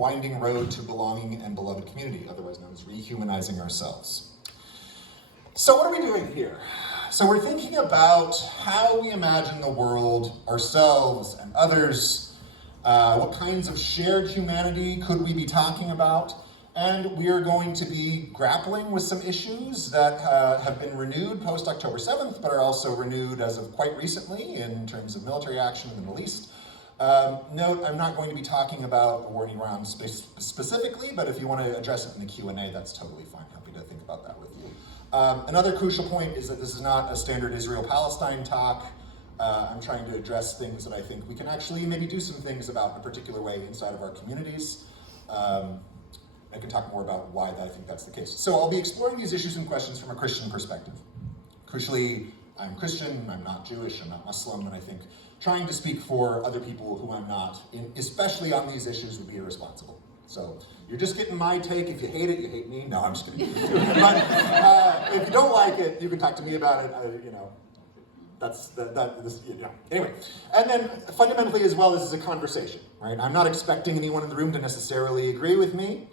winding road to belonging and beloved community, otherwise known as rehumanizing ourselves. So what are we doing here? So we're thinking about how we imagine the world, ourselves and others, what kinds of shared humanity could we be talking about, and we are going to be grappling with some issues that have been renewed post-October 7th, but are also renewed as of quite recently in terms of military action in the Middle East. Note, I'm not going to be talking about the war in Iran specifically, but if you want to address it in the Q&A, that's totally fine. Happy to think about that with you. Another crucial point is that this is not a standard Israel-Palestine talk. I'm trying to address things that I think we can actually maybe do some things about in a particular way inside of our communities. I can talk more about why I think that's the case. So I'll be exploring these issues and questions from a Christian perspective. Crucially, I'm Christian, I'm not Jewish, I'm not Muslim, and I think trying to speak for other people who I'm not, especially on these issues, would be irresponsible. So you're just getting my take. If you hate it, you hate me. No, I'm just kidding. But if you don't like it, you can talk to me about it. Anyway, and then fundamentally as well, this is a conversation, right? I'm not expecting anyone in the room to necessarily agree with me.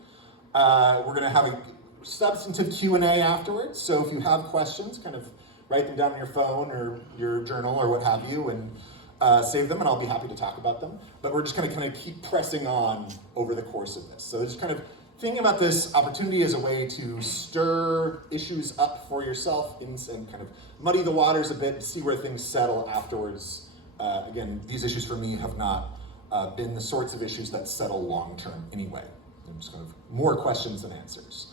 We're going to have a substantive Q&A afterwards. So if you have questions, kind of write them down on your phone or your journal or what have you, and save them, and I'll be happy to talk about them. But we're just going to kind of keep pressing on over the course of this. So just kind of thinking about this opportunity as a way to stir issues up for yourself and kind of muddy the waters a bit, see where things settle afterwards. Again, these issues for me have not been the sorts of issues that settle long-term anyway. They're just kind of more questions than answers.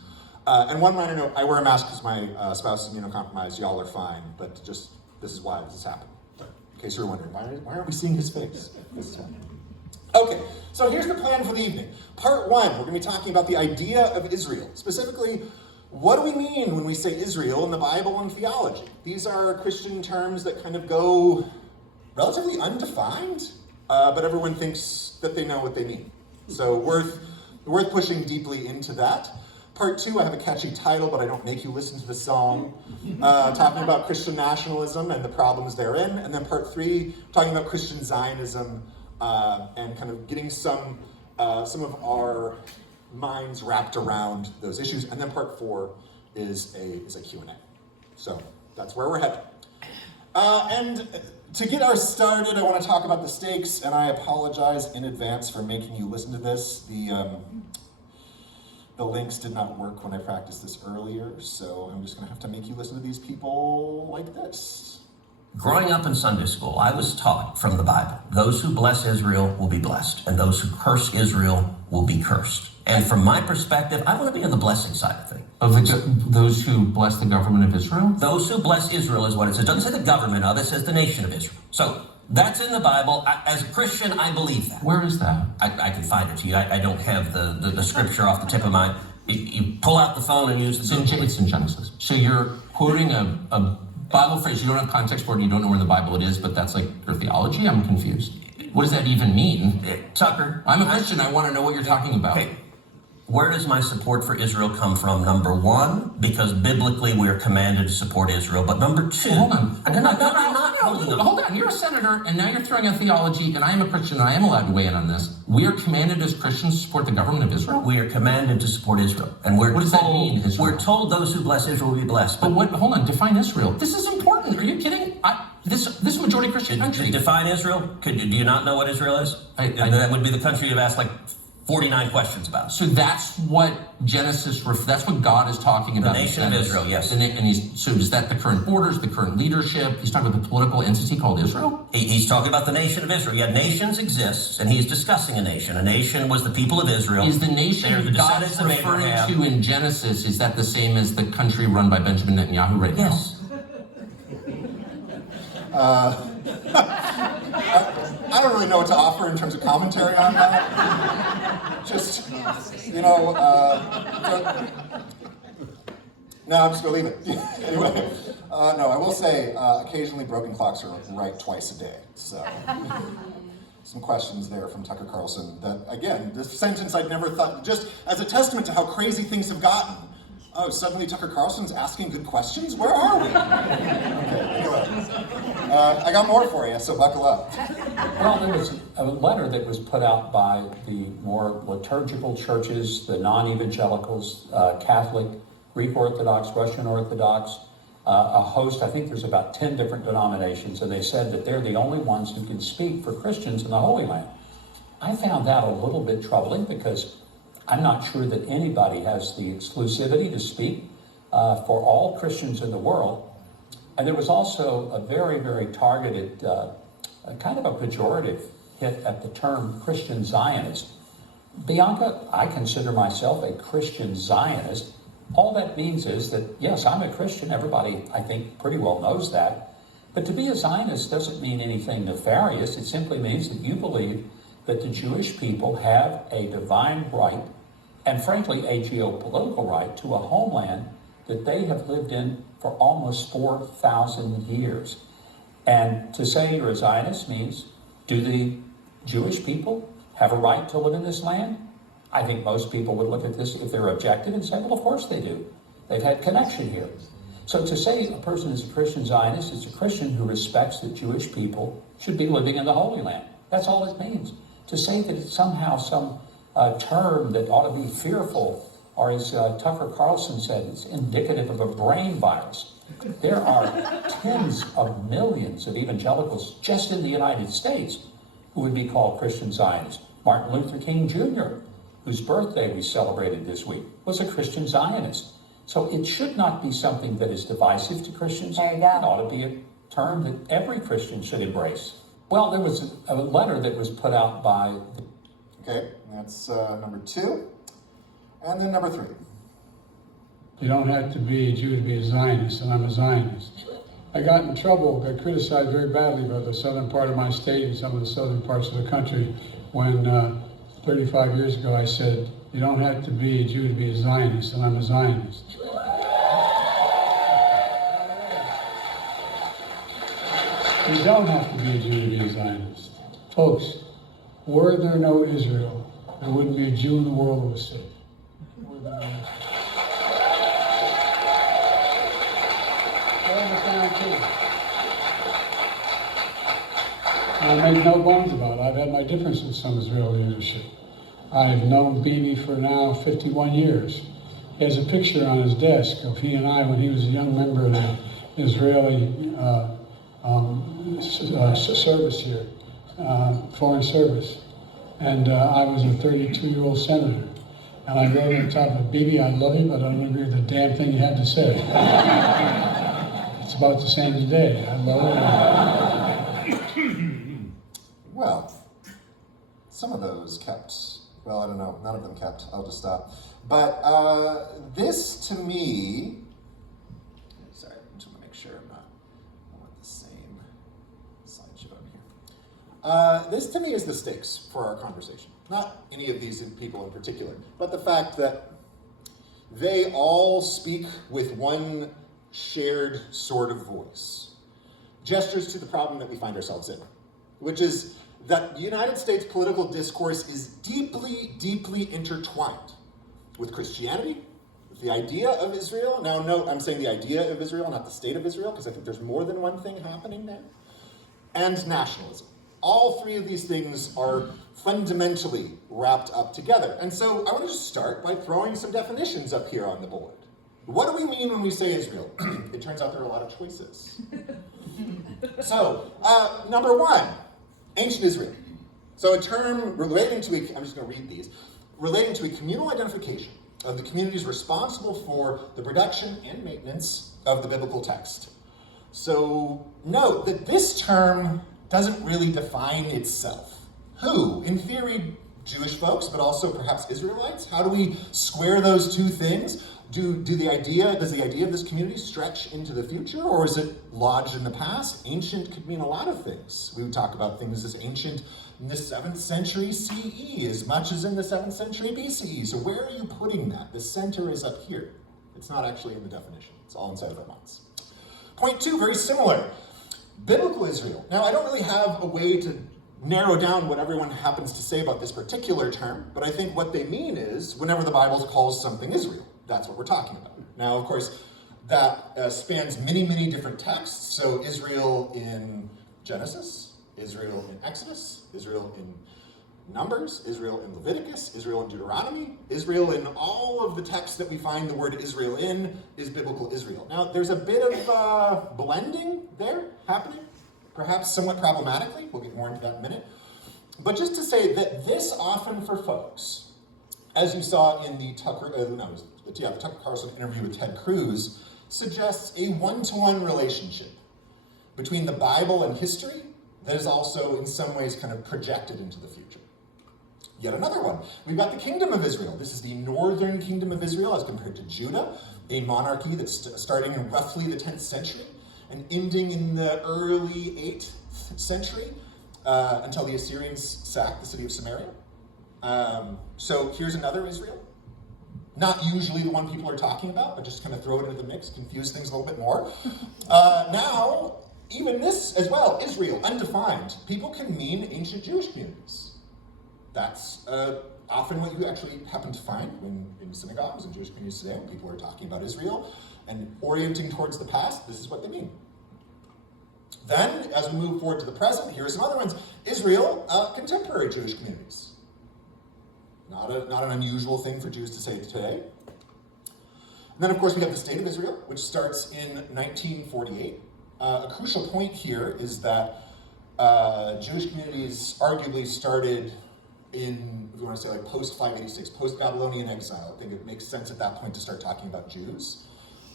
And one minor note, I wear a mask because my spouse is immunocompromised. Y'all are fine, but just this is why this has happened. In case you're wondering, why aren't we seeing his face? This is why. Okay, so here's the plan for the evening. Part one, we're going to be talking about the idea of Israel. Specifically, what do we mean when we say Israel in the Bible and theology? These are Christian terms that kind of go relatively undefined, but everyone thinks that they know what they mean. So worth pushing deeply into that. Part two, I have a catchy title, but I don't make you listen to the song, talking about Christian nationalism and the problems therein. And then part three, talking about Christian Zionism and kind of getting some of our minds wrapped around those issues. And then part four is a Q&A. So that's where we're headed. And to get our started, I want to talk about the stakes, and I apologize in advance for making you listen to this. The links did not work when I practiced this earlier, so I'm just going to have to make you listen to these people like this. Growing up in Sunday school, I was taught from the Bible, those who bless Israel will be blessed, and those who curse Israel will be cursed. And from my perspective, I want to be on the blessing side of things. Of those who bless the government of Israel? Those who bless Israel is what it says. It doesn't say the government of, it says the nation of Israel. So that's in the Bible. As a Christian, I believe that. Where is that? I can find it to you. I don't have the scripture off the tip of my... You pull out the phone and use the... It's in Genesis. So you're quoting a Bible phrase, you don't have context for it, and you don't know where in the Bible it is, but that's like your theology? I'm confused. What does that even mean? Tucker. I'm a Christian, I want to know what you're talking about. Hey, where does my support for Israel come from? Number one, because biblically we are commanded to support Israel. But number two... Hold on. You're a senator, and now you're throwing out theology, and I am a Christian, and I am allowed to weigh in on this. We are commanded as Christians to support the government of Israel? We are commanded to support Israel. And what does that mean, Israel? We're told those who bless Israel will be blessed. But hold on, define Israel. This is important. Are you kidding? This majority Christian country. Define Israel? Do you not know what Israel is? That would be the country you've asked like 49 questions about. So that's what that's what God is talking about. The nation of Israel, yes. So is that the current borders, the current leadership? He's talking about the political entity called Israel? He's talking about the nation of Israel. Yeah, nations exist, and he's discussing a nation. A nation was the people of Israel. Is the nation God is referring to in Genesis, is that the same as the country run by Benjamin Netanyahu right now? Yes. I don't really know what to offer in terms of commentary on that. Just, no, I'm just going to leave it. Anyway, no, I will say occasionally broken clocks are right twice a day. So, some questions there from Tucker Carlson that, again, this sentence I'd never thought, just as a testament to how crazy things have gotten. Oh, suddenly Tucker Carlson's asking good questions? Where are we? Okay, I got more for you, so buckle up. Well, there was a letter that was put out by the more liturgical churches, the non-evangelicals, Catholic, Greek Orthodox, Russian Orthodox, a host, I think there's about 10 different denominations, and they said that they're the only ones who can speak for Christians in the Holy Land. I found that a little bit troubling because I'm not sure that anybody has the exclusivity to speak for all Christians in the world. And there was also a very, very targeted, kind of a pejorative hit at the term Christian Zionist. Bianca, I consider myself a Christian Zionist. All that means is that, yes, I'm a Christian. Everybody, I think, pretty well knows that. But to be a Zionist doesn't mean anything nefarious. It simply means that you believe that the Jewish people have a divine right, and frankly, a geopolitical right to a homeland that they have lived in for almost 4,000 years. And to say you're a Zionist means, do the Jewish people have a right to live in this land? I think most people would look at this, if they're objective, and say, well, of course they do. They've had connection here. So to say a person is a Christian Zionist is a Christian who respects that Jewish people should be living in the Holy Land. That's all it means. To say that it's somehow some term that ought to be fearful, or as Tucker Carlson said, it's indicative of a brain virus. There are tens of millions of evangelicals just in the United States who would be called Christian Zionists. Martin Luther King Jr., whose birthday we celebrated this week, was a Christian Zionist. So it should not be something that is divisive to Christians. There you go. It ought to be a term that every Christian should embrace. Well, there was a letter that was put out by... Okay, that's number 2. And then number 3. You don't have to be a Jew to be a Zionist, and I'm a Zionist. I got in trouble, got criticized very badly by the southern part of my state and some of the southern parts of the country when 35 years ago I said, you don't have to be a Jew to be a Zionist, and I'm a Zionist. You don't have to be a Jew to be a Zionist. Folks, were there no Israel, there wouldn't be a Jew in the world who was saved. Were there no Israel. I make no bones about it. I've had my differences with some Israeli leadership. I've known Bibi for now 51 years. He has a picture on his desk of he and I when he was a young member of the Israeli service here, foreign service. And I was a 32-year-old senator. And I wrote on top of it, Bibi, I love you, but I don't agree with a damn thing you had to say. It's about the same today. I love it. Well, some of those kept. Well, I don't know. None of them kept. I'll just stop. But this, to me... Sorry, I just want to make sure I want the same slideshow in here. This, to me, is the stakes for our conversation. Not any of these people in particular, but the fact that they all speak with one shared sort of voice. Gestures to the problem that we find ourselves in, which is that the United States political discourse is deeply, deeply intertwined with Christianity, with the idea of Israel. Now, note, I'm saying the idea of Israel, not the state of Israel, because I think there's more than one thing happening there. And nationalism. All three of these things are fundamentally wrapped up together. And so I want to just start by throwing some definitions up here on the board. What do we mean when we say Israel? It turns out there are a lot of choices. So, number 1, ancient Israel. So a term relating to I'm just going to read these, relating to a communal identification of the communities responsible for the production and maintenance of the biblical text. So note that this term doesn't really define itself. Who? In theory, Jewish folks, but also perhaps Israelites. How do we square those two things? Does the idea of this community stretch into the future, or is it lodged in the past? Ancient could mean a lot of things. We would talk about things as ancient in the 7th century CE as much as in the 7th century BCE. So where are you putting that? The center is up here. It's not actually in the definition. It's all inside of our minds. Point 2, very similar. Biblical Israel. Now, I don't really have a way to narrow down what everyone happens to say about this particular term, but I think what they mean is whenever the Bible calls something Israel. That's what we're talking about. Now, of course, that spans many, many different texts. So Israel in Genesis, Israel in Exodus, Israel in Numbers, Israel in Leviticus, Israel in Deuteronomy, Israel in all of the texts that we find the word Israel in is biblical Israel. Now, there's a bit of blending there happening, perhaps somewhat problematically. We'll get more into that in a minute. But just to say that this often for folks, as you saw in the Tucker Carlson interview with Ted Cruz, suggests a one-to-one relationship between the Bible and history that is also in some ways kind of projected into the future. Yet another one. We've got the Kingdom of Israel. This is the northern Kingdom of Israel as compared to Judah, a monarchy that's starting in roughly the 10th century and ending in the early 8th century until the Assyrians sacked the city of Samaria. So here's another Israel. Not usually the one people are talking about, but just kind of throw it into the mix, confuse things a little bit more. Now, even this as well, Israel, undefined. People can mean ancient Jewish communities. That's often what you actually happen to find when in synagogues and Jewish communities today, when people are talking about Israel and orienting towards the past, this is what they mean. Then, as we move forward to the present, here are some other ones. Israel, contemporary Jewish communities. Not an unusual thing for Jews to say today. And then, of course, we have the State of Israel, which starts in 1948. A crucial point here is that Jewish communities arguably started in, if you want to say like post-586, post-Babylonian exile. I think it makes sense at that point to start talking about Jews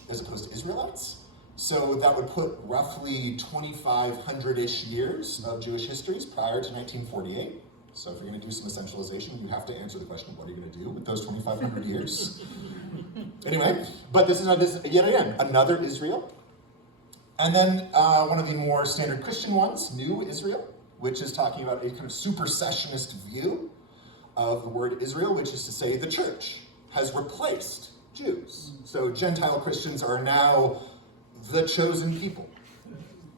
as opposed to Israelites. So that would put roughly 2,500-ish years of Jewish histories prior to 1948. So if you're going to do some essentialization, you have to answer the question, what are you going to do with those 2,500 years? Anyway, but this is yet again, another Israel. And then one of the more standard Christian ones, New Israel, which is talking about a kind of supersessionist view of the word Israel, which is to say the church has replaced Jews. So Gentile Christians are now the chosen people.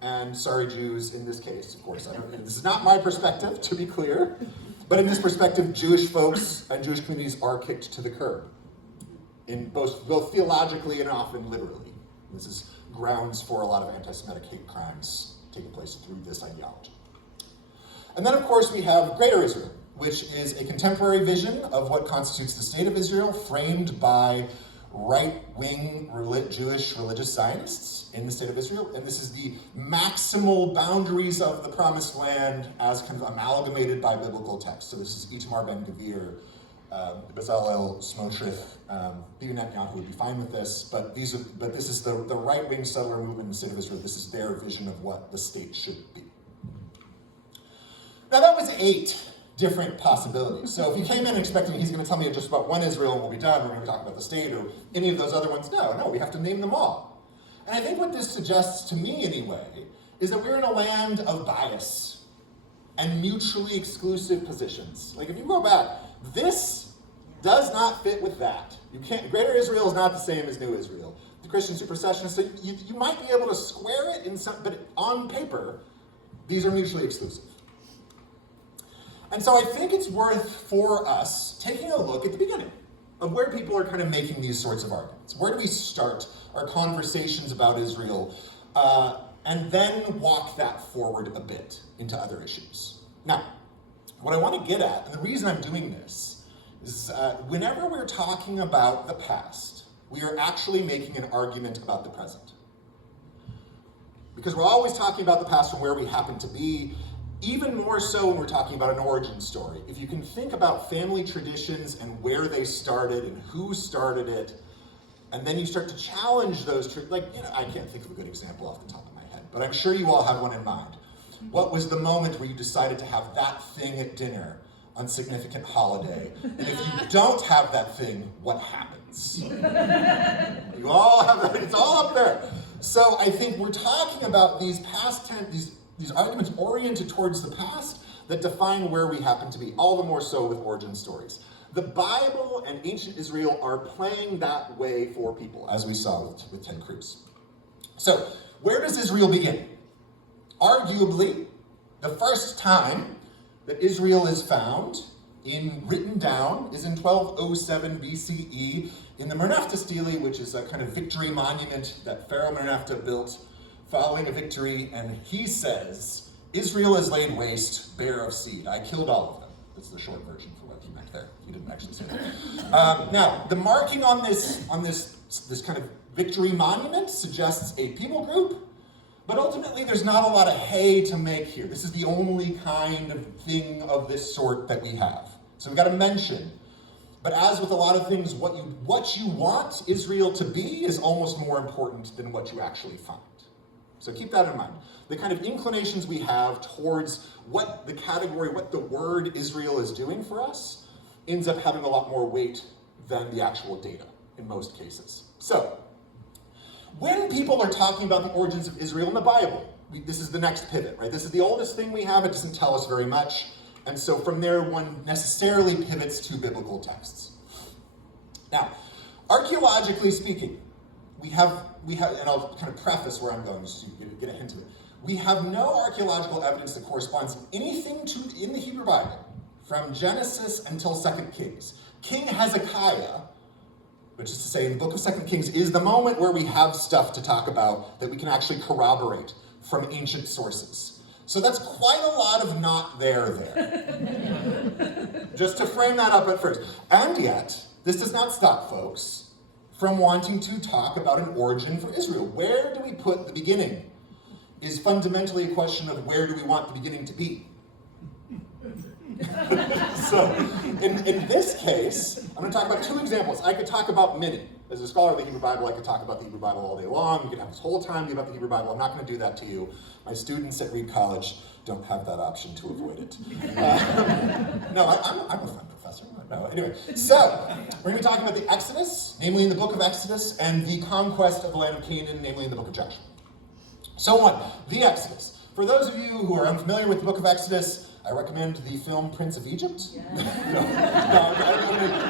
And sorry, Jews, in this case, of course, this is not my perspective, to be clear, but in this perspective, Jewish folks and Jewish communities are kicked to the curb, in both theologically and often literally. This is grounds for a lot of anti-Semitic hate crimes taking place through this ideology. And then, of course, we have Greater Israel, which is a contemporary vision of what constitutes the State of Israel, framed by right-wing Jewish religious Zionists in the State of Israel. And this is the maximal boundaries of the Promised Land as kind of amalgamated by biblical text. So this is Itamar Ben-Gvir, Bezalel Smotrich, Bibi Netanyahu would be fine with this, but this is the right-wing settler movement in the State of Israel. This is their vision of what the state should be. Now that was 8 different possibilities. So if you came in expecting he's going to tell me just about one Israel and we'll be done, we're going to talk about the state or any of those other ones, no, we have to name them all. And I think what this suggests to me anyway is that we're in a land of bias and mutually exclusive positions. Like if you go back, this does not fit with that. You can't. Greater Israel is not the same as New Israel. The Christian supersessionists, so you might be able to square it in some, but on paper, these are mutually exclusive. And so I think it's worth for us taking a look at the beginning of where people are kind of making these sorts of arguments. Where do we start our conversations about Israel, and then walk that forward a bit into other issues. Now, what I want to get at, and the reason I'm doing this, is whenever we're talking about the past, we are actually making an argument about the present. Because we're always talking about the past and where we happen to be, even more so when we're talking about an origin story. If you can think about family traditions and where they started and who started it, and then you start to challenge those, I can't think of a good example off the top of my head, but I'm sure you all have one in mind. What was the moment where you decided to have that thing at dinner on significant holiday? And if you don't have that thing, what happens? You all have that, it's all up there. So I think we're talking about these past tense, these arguments oriented towards the past that define where we happen to be, all the more so with origin stories. The Bible and ancient Israel are playing that way for people, as we saw with Ted Cruz. So, where does Israel begin? Arguably, the first time that Israel is found written down is in 1207 BCE in the Merneptah Stele, which is a kind of victory monument that Pharaoh Merneptah built following a victory, and he says, Israel is laid waste, bare of seed. I killed all of them. That's the short version for what he meant there. He didn't actually say that. Now, the marking on this kind of victory monument suggests a people group, but ultimately there's not a lot of hay to make here. This is the only kind of thing of this sort that we have. So we've got to mention. But as with a lot of things, what you want Israel to be is almost more important than what you actually find. So keep that in mind. The kind of inclinations we have towards what the word Israel is doing for us ends up having a lot more weight than the actual data in most cases. So, when people are talking about the origins of Israel in the Bible, this is the next pivot, right? This is the oldest thing we have. It doesn't tell us very much. And so from there, one necessarily pivots to biblical texts. Now, archaeologically speaking, we have, and I'll kind of preface where I'm going just so you get a hint of it. We have no archaeological evidence that corresponds anything in the Hebrew Bible from Genesis until 2 Kings. King Hezekiah, which is to say in the book of 2 Kings, is the moment where we have stuff to talk about that we can actually corroborate from ancient sources. So that's quite a lot of not there. Just to frame that up at first. And yet, this does not stop folks from wanting to talk about an origin for Israel. Where do we put the beginning? Is fundamentally a question of where do we want the beginning to be. So, in this case, I'm going to talk about two examples. I could talk about many. As a scholar of the Hebrew Bible, I could talk about the Hebrew Bible all day long. You could have this whole time be about the Hebrew Bible. I'm not going to do that to you. My students at Reed College don't have that option to avoid it. No, I'm a fun professor. No, anyway, so we're going to be talking about the Exodus, namely in the book of Exodus, and the conquest of the land of Canaan, namely in the book of Joshua. So what? The Exodus. For those of you who are unfamiliar with the book of Exodus, I recommend the film Prince of Egypt. Yeah.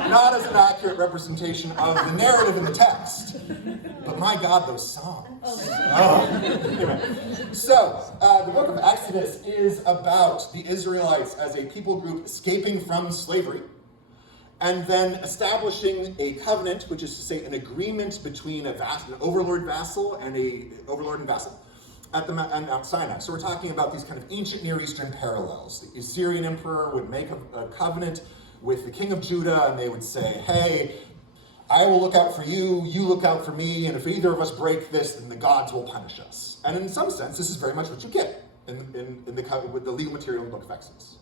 Not as an accurate representation of the narrative in the text, but my God, those songs. Anyway. So, the book of Exodus is about the Israelites as a people group escaping from slavery, and then establishing a covenant, which is to say an agreement between an overlord vassal and a overlord and vassal, at Mount Sinai. So we're talking about these kind of ancient Near Eastern parallels. The Assyrian emperor would make a covenant with the king of Judah, and they would say, hey, I will look out for you, you look out for me, and if either of us break this, then the gods will punish us. And in some sense, this is very much what you get with the legal material in the book of Exodus.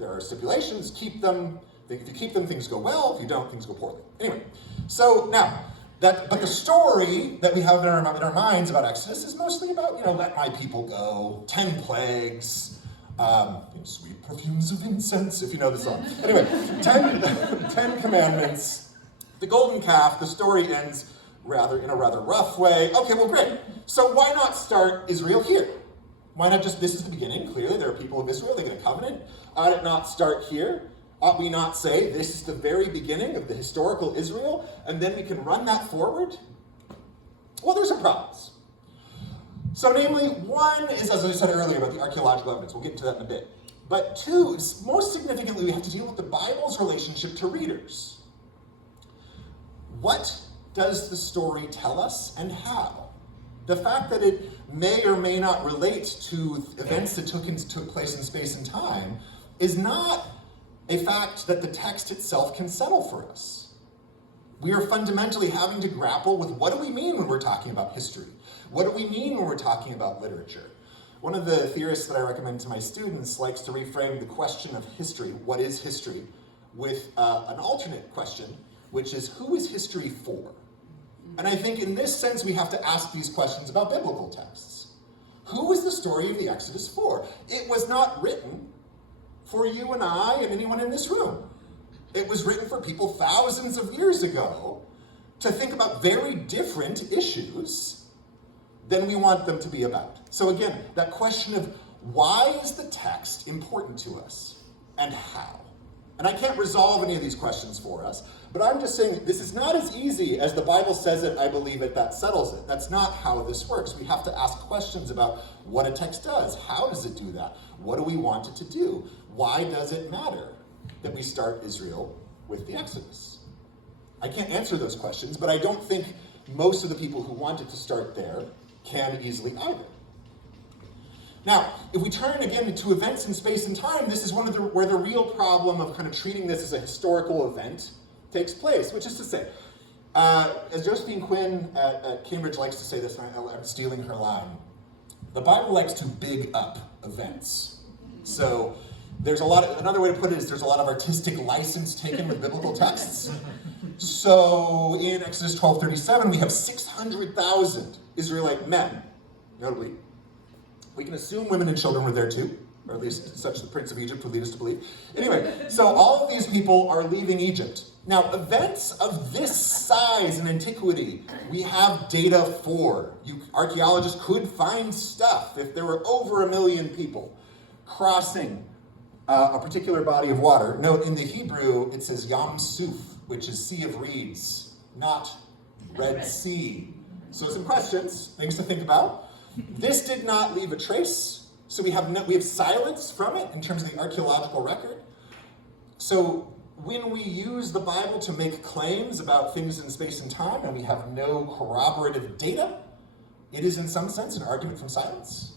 There are stipulations, keep them. If you keep them, things go well. If you don't, things go poorly. Anyway, so now, but the story that we have in our minds about Exodus is mostly about, let my people go, 10 plagues, sweet perfumes of incense, if you know the song. Anyway, 10 commandments, the golden calf. The story ends in a rather rough way. Okay, well, great. So why not start Israel here? Why not just, this is the beginning, clearly there are people of Israel, they get a covenant. Ought it not start here? Ought we not say this is the very beginning of the historical Israel, and then we can run that forward? Well, there's some problems. So namely, one is, as I said earlier, about the archaeological evidence. We'll get into that in a bit. But two, most significantly, we have to deal with the Bible's relationship to readers. What does the story tell us, and how? The fact that it may or may not relate to events that took place in space and time is not a fact that the text itself can settle for us. We are fundamentally having to grapple with what do we mean when we're talking about history? What do we mean when we're talking about literature? One of the theorists that I recommend to my students likes to reframe the question of history, what is history, with an alternate question, which is who is history for? And I think in this sense we have to ask these questions about biblical texts. Who is the story of the Exodus for? It was not written for you and I and anyone in this room. It was written for people thousands of years ago to think about very different issues than we want them to be about. So again, that question of why is the text important to us and how? And I can't resolve any of these questions for us, but I'm just saying this is not as easy as the Bible says it, I believe it, that settles it. That's not how this works. We have to ask questions about what a text does. How does it do that? What do we want it to do? Why does it matter? that we start Israel with the Exodus? I can't answer those questions, but I don't think most of the people who wanted to start there can easily either. Now, if we turn again to events in space and time, this is where the real problem of kind of treating this as a historical event takes place, which is to say, as Josephine Quinn at Cambridge likes to say this, and I'm stealing her line, the Bible likes to big up events. So there's another way to put it is there's a lot of artistic license taken with biblical texts. So in Exodus 12:37, we have 600,000 Israelite men, notably. We can assume women and children were there too, or at least such the Prince of Egypt would lead us to believe. Anyway, so all of these people are leaving Egypt. Now, events of this size in antiquity, we have data for. Archaeologists could find stuff if there were over 1 million people crossing a particular body of water. Note, in the Hebrew, it says Yam Suf, which is Sea of Reeds, not Red Sea. So some questions, things to think about. This did not leave a trace, so we have silence from it in terms of the archaeological record. So when we use the Bible to make claims about things in space and time and we have no corroborative data, it is in some sense an argument from silence.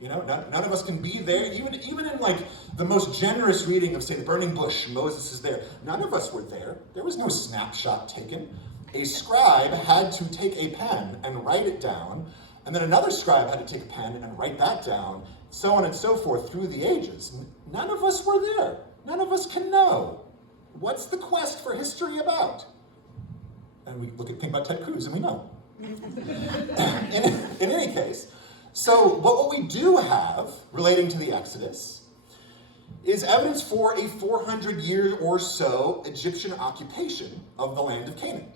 You know, none of us can be there. Even in like the most generous reading of, say, the burning bush, Moses is there. None of us were there. There was no snapshot taken. A scribe had to take a pen and write it down, and then another scribe had to take a pen and write that down, so on and so forth through the ages. None of us were there. None of us can know. What's the quest for history about? And we think about Ted Cruz and we know. in any case, but what we do have relating to the Exodus is evidence for a 400-year or so Egyptian occupation of the land of Canaan.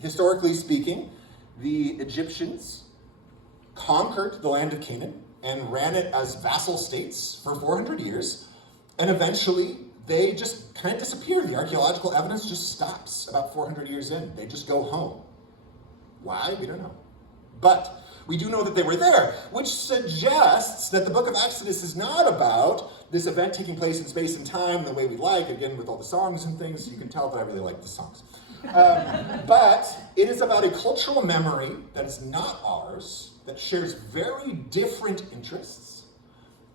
Historically speaking, the Egyptians conquered the land of Canaan and ran it as vassal states for 400 years, and eventually they just kind of disappear. The archaeological evidence just stops about 400 years in. They just go home. Why? We don't know. But we do know that they were there, which suggests that the book of Exodus is not about this event taking place in space and time the way we like, again, with all the songs and things. You can tell that I really like the songs. But it is about a cultural memory that is not ours, that shares very different interests,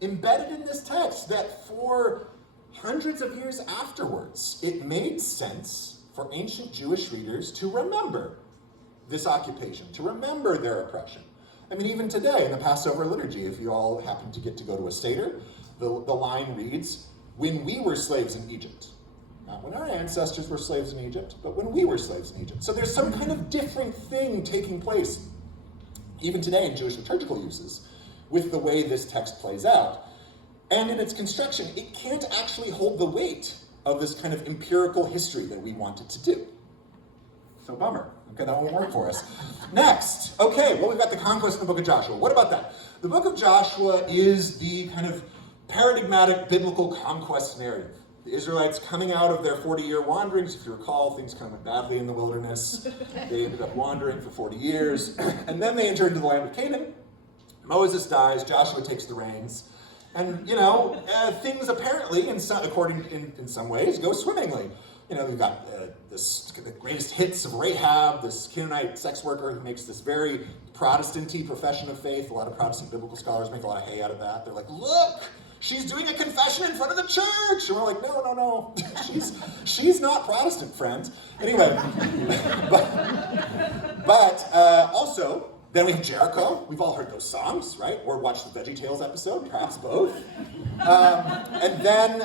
embedded in this text that for hundreds of years afterwards, it made sense for ancient Jewish readers to remember this occupation, to remember their oppression. I mean, even today in the Passover liturgy, if you all happen to get to go to a Seder, the line reads, "When we were slaves in Egypt." Not when our ancestors were slaves in Egypt, but when we were slaves in Egypt. So there's some kind of different thing taking place, even today in Jewish liturgical uses, with the way this text plays out. And in its construction, it can't actually hold the weight of this kind of empirical history that we want it to do. So bummer. Okay, that won't work for us. Next, okay, well, we've got the conquest in the book of Joshua. What about that? The book of Joshua is the kind of paradigmatic biblical conquest narrative. The Israelites coming out of their 40-year wanderings. If you recall, things kind of went badly in the wilderness. They ended up wandering for 40 years. And then they enter into the land of Canaan. Moses dies. Joshua takes the reins. And, things apparently, in some ways, go swimmingly. We've got the greatest hits of Rahab, this Canaanite sex worker who makes this very Protestant-y profession of faith. A lot of Protestant biblical scholars make a lot of hay out of that. They're like, look! She's doing a confession in front of the church. And we're like, no. she's not Protestant, friends. Anyway, but also, then we have Jericho. We've all heard those songs, right? Or watched the VeggieTales episode, perhaps both. And then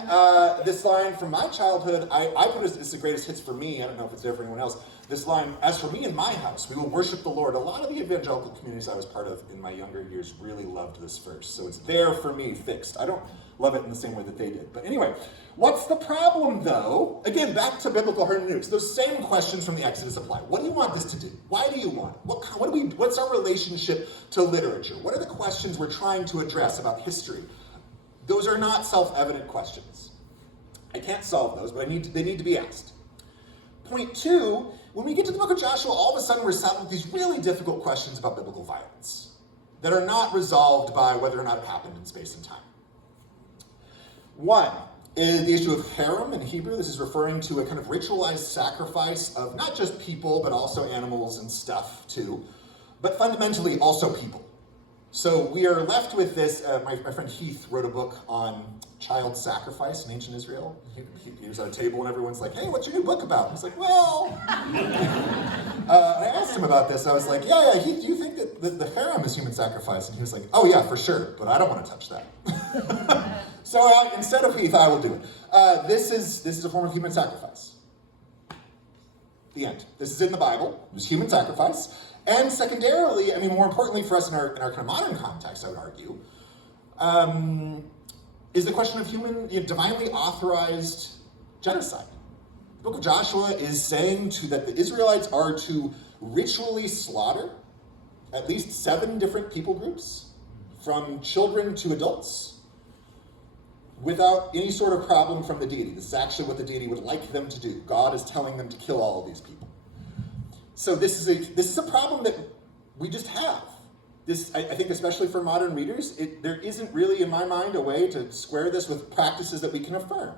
this line from my childhood, I put it as the greatest hits for me. I don't know if it's there for anyone else. This line, "As for me and my house, we will worship the Lord." A lot of the evangelical communities I was part of in my younger years really loved this verse. So it's there for me, fixed. I don't love it in the same way that they did. But anyway, what's the problem though? Again, back to biblical hermeneutics. Those same questions from the Exodus apply. What do you want this to do? Why do you want it? What's our relationship to literature? What are the questions we're trying to address about history? Those are not self-evident questions. I can't solve those, but they need to be asked. Point two, when we get to the book of Joshua, all of a sudden we're saddled with these really difficult questions about biblical violence that are not resolved by whether or not it happened in space and time. One, is the issue of harem in Hebrew. This is referring to a kind of ritualized sacrifice of not just people, but also animals and stuff too, but fundamentally also people. So we are left with this, my friend Heath wrote a book on child sacrifice in ancient Israel. He was at a table and everyone's like, hey, what's your new book about? He's like, well, I asked him about this. I was like, yeah, Heath, do you think that the harem is human sacrifice? And he was like, oh yeah, for sure, but I don't want to touch that. So instead of Heath, I will do it. This is a form of human sacrifice. The end. This is in the Bible. It was human sacrifice. And secondarily, I mean, more importantly for us in our kind of modern context, I would argue, is the question of human, divinely authorized genocide. The book of Joshua is saying that the Israelites are to ritually slaughter at least 7 different people groups, from children to adults, without any sort of problem from the deity. This is actually what the deity would like them to do. God is telling them to kill all of these people. So this is a problem that we just have. I think especially for modern readers, there isn't really, in my mind, a way to square this with practices that we can affirm.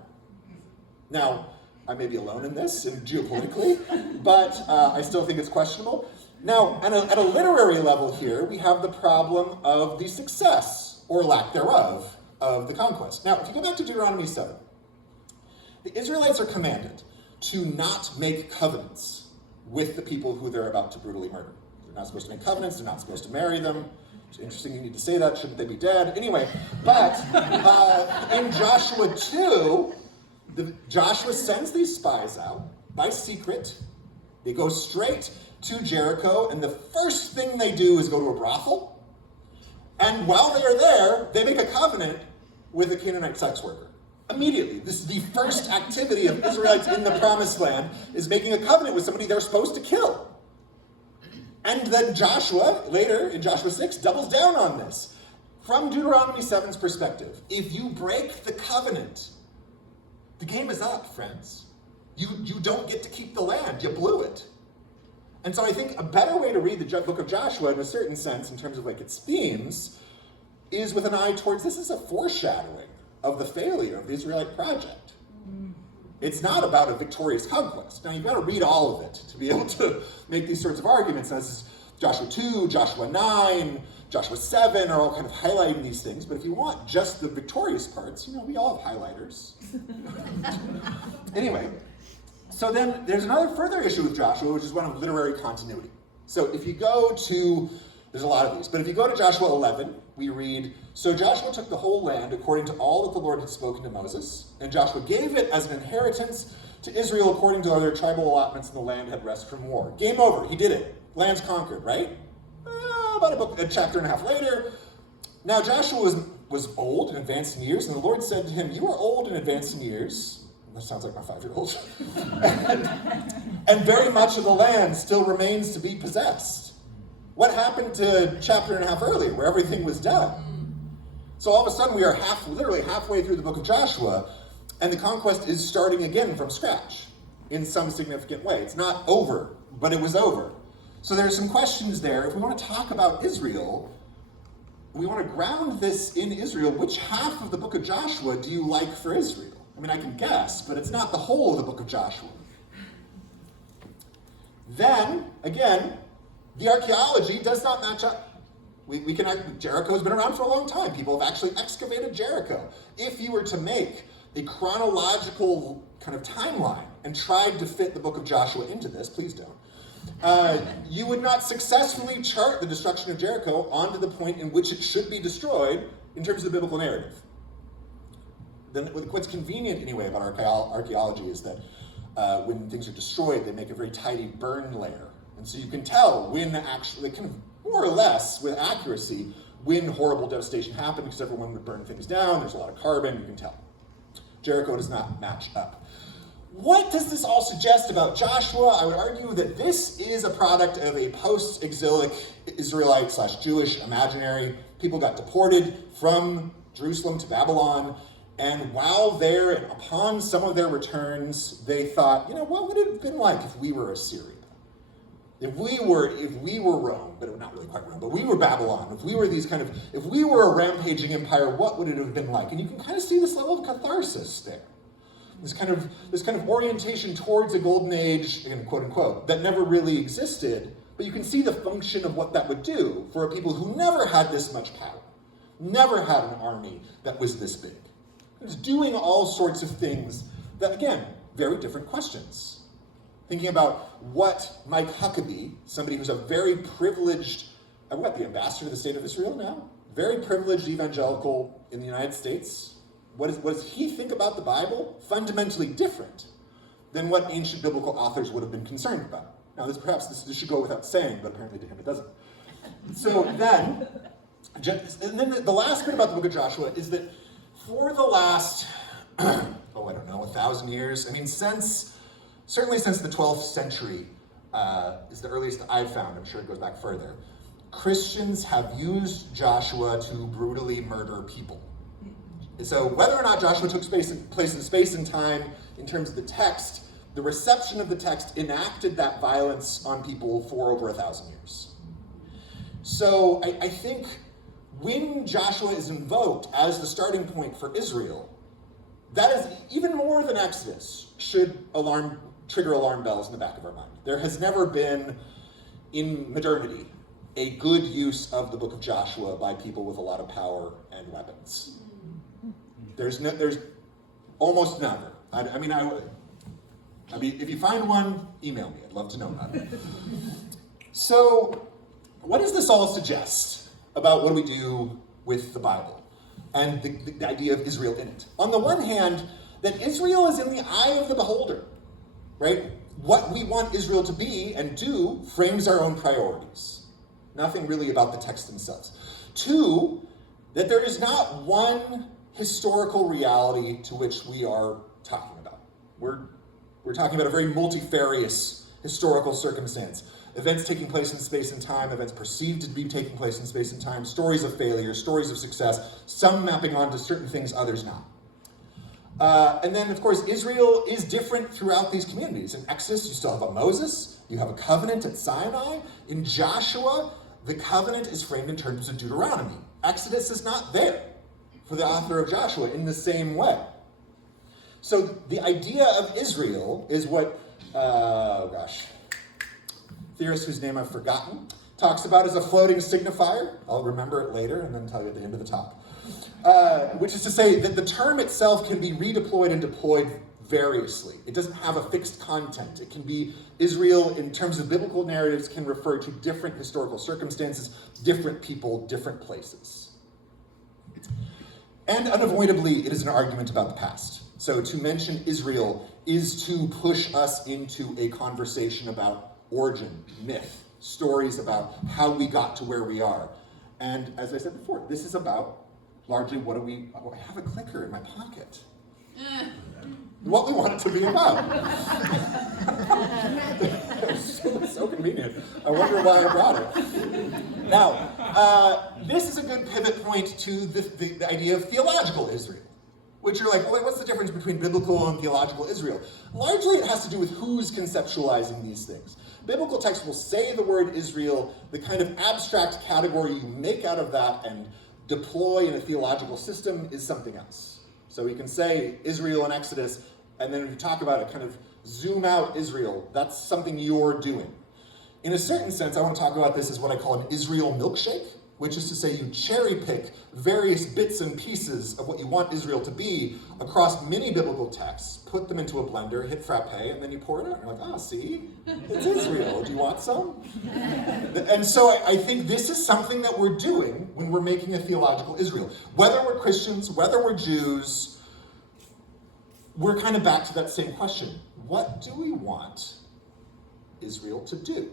Now, I may be alone in this, and geopolitically, but I still think it's questionable. Now, at a literary level here, we have the problem of the success, or lack thereof, of the conquest. Now, if you go back to Deuteronomy 7, the Israelites are commanded to not make covenants with the people who they're about to brutally murder. They're not supposed to make covenants, they're not supposed to marry them. It's interesting you need to say that, shouldn't they be dead? Anyway, but in Joshua 2, Joshua sends these spies out by secret. They go straight to Jericho, and the first thing they do is go to a brothel. And while they are there, they make a covenant with a Canaanite sex worker. Immediately, this is the first activity of Israelites in the Promised Land, is making a covenant with somebody they're supposed to kill. And then Joshua, later in Joshua 6, doubles down on this. From Deuteronomy 7's perspective, if you break the covenant, the game is up, friends. You don't get to keep the land, you blew it. And so I think a better way to read the book of Joshua, in a certain sense, in terms of like its themes, is with an eye towards, this is a foreshadowing of the failure of the Israelite project. It's not about a victorious conquest. Now, you've got to read all of it to be able to make these sorts of arguments. Now, this is Joshua 2, Joshua 9, Joshua 7 are all kind of highlighting these things. But if you want just the victorious parts, we all have highlighters. Anyway, so then there's another further issue with Joshua, which is one of literary continuity. So if you go to, there's a lot of these, but if you go to Joshua 11, we read, so Joshua took the whole land according to all that the Lord had spoken to Moses, and Joshua gave it as an inheritance to Israel according to their tribal allotments, and the land had rest from war. Game over, he did it. Land's conquered, right? About a chapter and a half later, now Joshua was old and advanced in years, and the Lord said to him, you are old and advanced in years. That sounds like my 5-year-old. And very much of the land still remains to be possessed. What happened to chapter and a half earlier, where everything was done? So all of a sudden we are literally halfway through the book of Joshua, and the conquest is starting again from scratch in some significant way. It's not over, but it was over. So there's some questions there. If we want to talk about Israel, we want to ground this in Israel. Which half of the book of Joshua do you like for Israel? I mean, I can guess, but it's not the whole of the book of Joshua. Then, again, the archaeology does not match up. Jericho's been around for a long time. People have actually excavated Jericho. If you were to make a chronological kind of timeline and tried to fit the book of Joshua into this, please don't, you would not successfully chart the destruction of Jericho onto the point in which it should be destroyed in terms of the biblical narrative. Then what's convenient anyway about archaeology is that when things are destroyed, they make a very tidy burn layer. And so you can tell when actually, kind of more or less with accuracy, when horrible devastation happened, because everyone would burn things down, there's a lot of carbon, you can tell. Jericho does not match up. What does this all suggest about Joshua? I would argue that this is a product of a post-exilic Israelite/Jewish imaginary. People got deported from Jerusalem to Babylon, and while there, and upon some of their returns, they thought, what would it have been like if we were Assyria? If we were Rome, but not really quite Rome, but we were Babylon, if we were a rampaging empire, what would it have been like? And you can kind of see this level of catharsis there. This kind of orientation towards a golden age, again, quote unquote, that never really existed, but you can see the function of what that would do for a people who never had this much power, never had an army that was this big. It was doing all sorts of things that, again, very different questions. Thinking about what Mike Huckabee, somebody who's a very privileged, the ambassador of the state of Israel now, very privileged evangelical in the United States, what does he think about the Bible? Fundamentally different than what ancient biblical authors would have been concerned about. Now, this should go without saying, but apparently to him it doesn't. So then the last bit about the book of Joshua is that for the last, 1,000 years, certainly since the 12th century is the earliest I've found, I'm sure it goes back further, Christians have used Joshua to brutally murder people. So whether or not Joshua took place in space and time in terms of the text, the reception of the text enacted that violence on people for over 1,000 years. So I think when Joshua is invoked as the starting point for Israel, that is even more than Exodus should trigger alarm bells in the back of our mind. There has never been in modernity a good use of the book of Joshua by people with a lot of power and weapons. There's almost never. If you find one, email me. I'd love to know about it. So, what does this all suggest about what do we do with the Bible and the idea of Israel in it? On the one hand, that Israel is in the eye of the beholder, right? What we want Israel to be and do frames our own priorities. Nothing really about the text themselves. Two, that there is not one historical reality to which we are talking about. We're talking about a very multifarious historical circumstance. Events taking place in space and time, events perceived to be taking place in space and time, stories of failure, stories of success, some mapping onto certain things, others not. And then, of course, Israel is different throughout these communities. In Exodus, you still have a Moses, you have a covenant at Sinai. In Joshua, the covenant is framed in terms of Deuteronomy. Exodus is not there for the author of Joshua in the same way. So the idea of Israel is what, theorist whose name I've forgotten, talks about as a floating signifier. I'll remember it later and then tell you at the end of the talk. Which is to say that the term itself can be redeployed and deployed variously. It doesn't have a fixed content. It can be Israel, in terms of biblical narratives, can refer to different historical circumstances, different people, different places. And unavoidably, it is an argument about the past. So to mention Israel is to push us into a conversation about origin, myth, stories about how we got to where we are. And as I said before, this is about largely I have a clicker in my pocket. What we want it to be about. It's so convenient. I wonder why I brought it. Now, this is a good pivot point to the idea of theological Israel, which you're like, what's the difference between biblical and theological Israel? Largely, it has to do with who's conceptualizing these things. Biblical text will say the word Israel, the kind of abstract category you make out of that and deploy in a theological system is something else. So we can say Israel in Exodus, and then if you talk about it, kind of zoom out Israel, that's something you're doing. In a certain sense, I want to talk about this as what I call an Israel milkshake, which is to say you cherry pick various bits and pieces of what you want Israel to be across many biblical texts, put them into a blender, hit frappe, and then you pour it out. You're like, see, it's Israel. Do you want some? And so I think this is something that we're doing when we're making a theological Israel. Whether we're Christians, whether we're Jews, we're kind of back to that same question. What do we want Israel to do?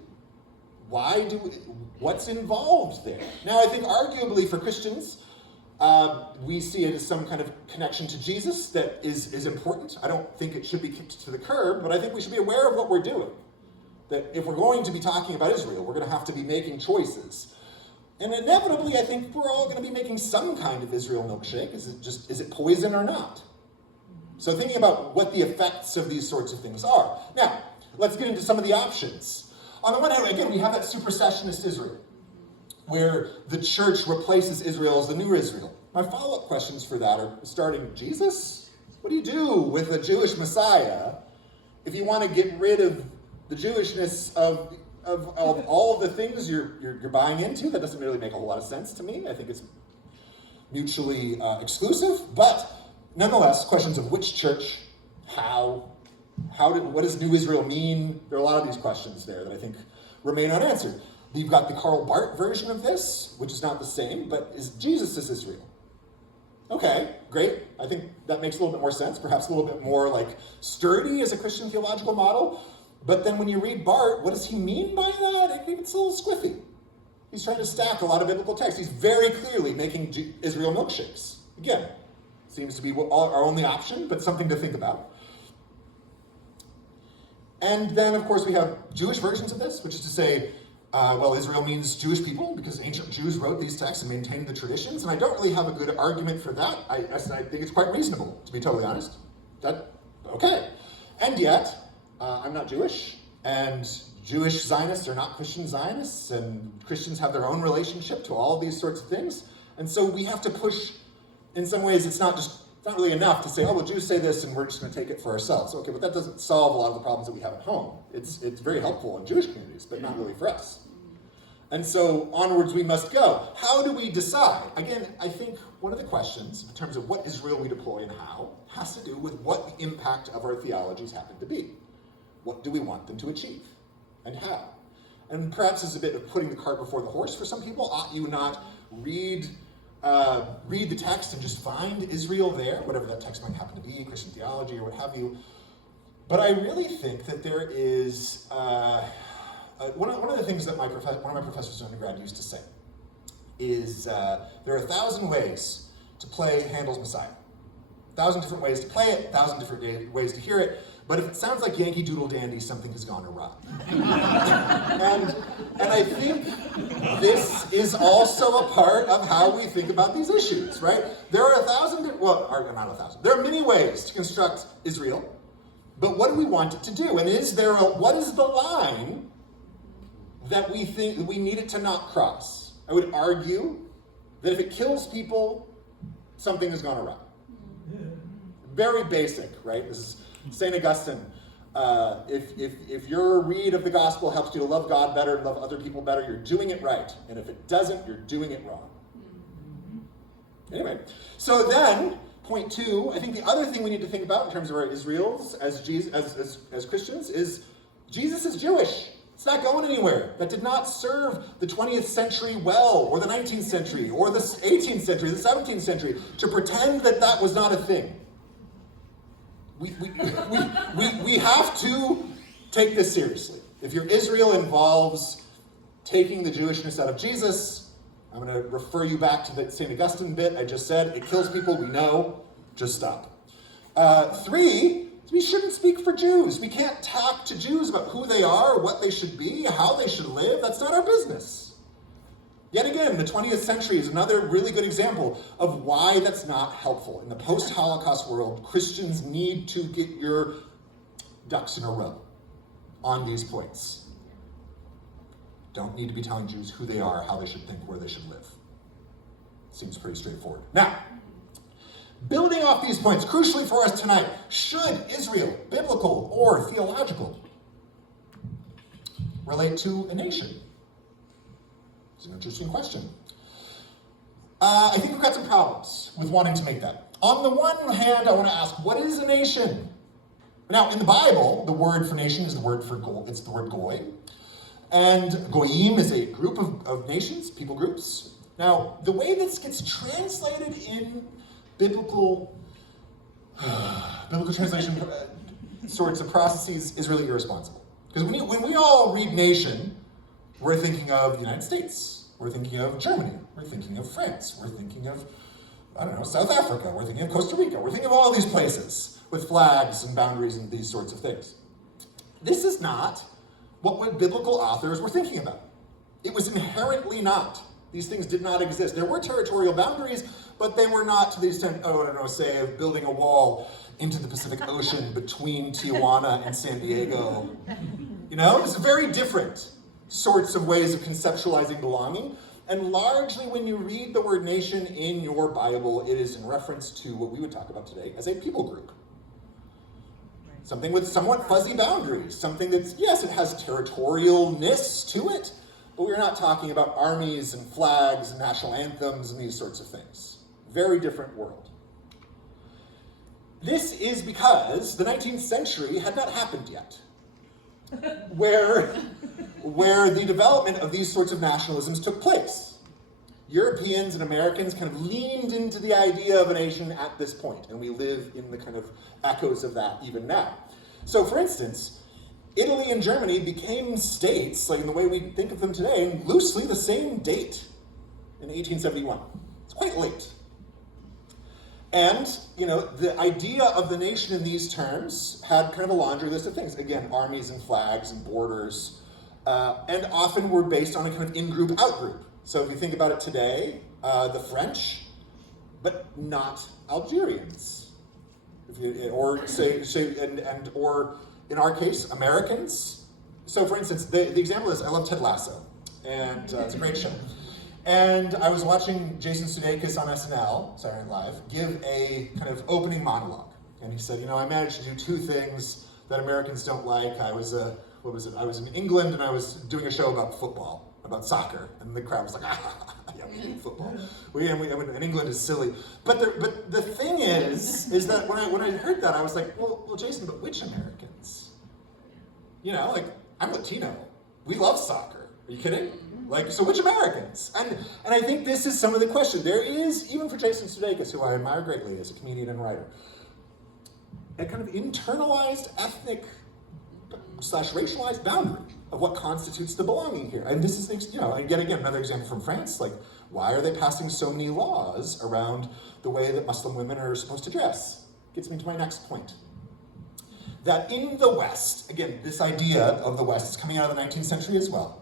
What's involved there? Now, I think arguably for Christians, we see it as some kind of connection to Jesus that is important. I don't think it should be kicked to the curb, but I think we should be aware of what we're doing. That if we're going to be talking about Israel, we're going to have to be making choices. And inevitably, I think we're all going to be making some kind of Israel milkshake. Is it poison or not? So thinking about what the effects of these sorts of things are. Now, let's get into some of the options. On the one hand, again, we have that supersessionist Israel, where the church replaces Israel as the new Israel. My follow-up questions for that are starting, Jesus? What do you do with a Jewish Messiah if you want to get rid of the Jewishness of all of the things you're buying into? That doesn't really make a whole lot of sense to me. I think it's mutually exclusive, but nonetheless, questions of which church, what does New Israel mean? There are a lot of these questions there that I think remain unanswered. You've got the Karl Barth version of this, which is not the same, but is Jesus is Israel. Okay, great. I think that makes a little bit more sense, perhaps a little bit more like sturdy as a Christian theological model. But then when you read Barth, what does he mean by that? I think it's a little squiffy. He's trying to stack a lot of biblical texts. He's very clearly making Israel milkshakes. Again, seems to be our only option, but something to think about. And then, of course, we have Jewish versions of this, which is to say, Israel means Jewish people because ancient Jews wrote these texts and maintained the traditions. And I don't really have a good argument for that. I think it's quite reasonable, to be totally honest. Okay. And yet, I'm not Jewish, and Jewish Zionists are not Christian Zionists, and Christians have their own relationship to all of these sorts of things. And so we have to push, in some ways, it's not really enough to say, Jews say this and we're just going to take it for ourselves. Okay, but that doesn't solve a lot of the problems that we have at home. It's very helpful in Jewish communities, but not really for us. And so onwards we must go. How do we decide? Again, I think one of the questions in terms of what Israel we deploy and how has to do with what the impact of our theologies happen to be. What do we want them to achieve? And how? And perhaps it's a bit of putting the cart before the horse for some people. Ought you not read the text and just find Israel there, whatever that text might happen to be, Christian theology or what have you. But I really think that there is, one of the things that one of my professors in undergrad used to say is there are 1,000 ways to play Handel's Messiah. 1,000 different ways to play it, 1,000 different ways to hear it. But if it sounds like Yankee Doodle Dandy, something has gone awry. and I think this is also a part of how we think about these issues, right? There are not 1,000. There are many ways to construct Israel, but what do we want it to do? And what is the line that we think that we need it to not cross? I would argue that if it kills people, something has gone awry. Very basic, right? This is St. Augustine, if your read of the gospel helps you to love God better and love other people better, you're doing it right. And if it doesn't, you're doing it wrong. Anyway, so then, point 2, I think the other thing we need to think about in terms of our Israels as Christians is Jesus is Jewish. It's not going anywhere. That did not serve the 20th century well, or the 19th century, or the 18th century, the 17th century, to pretend that was not a thing. We have to take this seriously. If your Israel involves taking the Jewishness out of Jesus, I'm going to refer you back to the St. Augustine bit I just said. It kills people, we know. Just stop. 3, we shouldn't speak for Jews. We can't talk to Jews about who they are, what they should be, how they should live. That's not our business. Yet again, the 20th century is another really good example of why that's not helpful. In the post-Holocaust world, Christians need to get your ducks in a row on these points. Don't need to be telling Jews who they are, how they should think, where they should live. Seems pretty straightforward. Now, building off these points, crucially for us tonight, should Israel, biblical or theological, relate to a nation? It's an interesting question. I think we've got some problems with wanting to make that. On the one hand, I want to ask, what is a nation? Now, in the Bible, the word for nation is the word for goy. It's the word goy. And goyim is a group of nations, people groups. Now, the way this gets translated in biblical translation sorts of processes is really irresponsible. Because when we all read nation, we're thinking of the United States. We're thinking of Germany. We're thinking of France. We're thinking of, South Africa. We're thinking of Costa Rica. We're thinking of all these places with flags and boundaries and these sorts of things. This is not what biblical authors were thinking about. It was inherently not. These things did not exist. There were territorial boundaries, but they were not to the extent, say, of building a wall into the Pacific Ocean between Tijuana and San Diego. It's very different sorts of ways of conceptualizing belonging. And largely when you read the word nation in your Bible, it is in reference to what we would talk about today as a people group. Something with somewhat fuzzy boundaries. Something that's, yes, it has territorialness to it, but we're not talking about armies and flags and national anthems and these sorts of things. Very different world. This is because the 19th century had not happened yet, where the development of these sorts of nationalisms took place. Europeans and Americans kind of leaned into the idea of a nation at this point, and we live in the kind of echoes of that even now. So, for instance, Italy and Germany became states, like in the way we think of them today, in loosely the same date, in 1871. It's quite late. And, the idea of the nation in these terms had kind of a laundry list of things. Again, armies and flags and borders, and often were based on a kind of in-group, out-group. So if you think about it today, the French, but not Algerians. Or in our case, Americans. So for instance, the example is, I love Ted Lasso, and it's a great show. And I was watching Jason Sudeikis on SNL, Saturday Night Live, give a kind of opening monologue. And he said, I managed to do two things that Americans don't like. I was in England, and I was doing a show about football, about soccer. And the crowd was like, yeah, we hate football. And England is silly. But the thing is that when I heard that, I was like, well, Jason, but which Americans? I'm Latino. We love soccer. Are you kidding? So which Americans? And I think this is some of the question. There is, even for Jason Sudeikis, who I admire greatly as a comedian and writer, a kind of internalized ethnic / racialized boundary of what constitutes the belonging here. And this is, again, another example from France. Why are they passing so many laws around the way that Muslim women are supposed to dress? Gets me to my next point. That in the West, again, this idea of the West is coming out of the 19th century as well.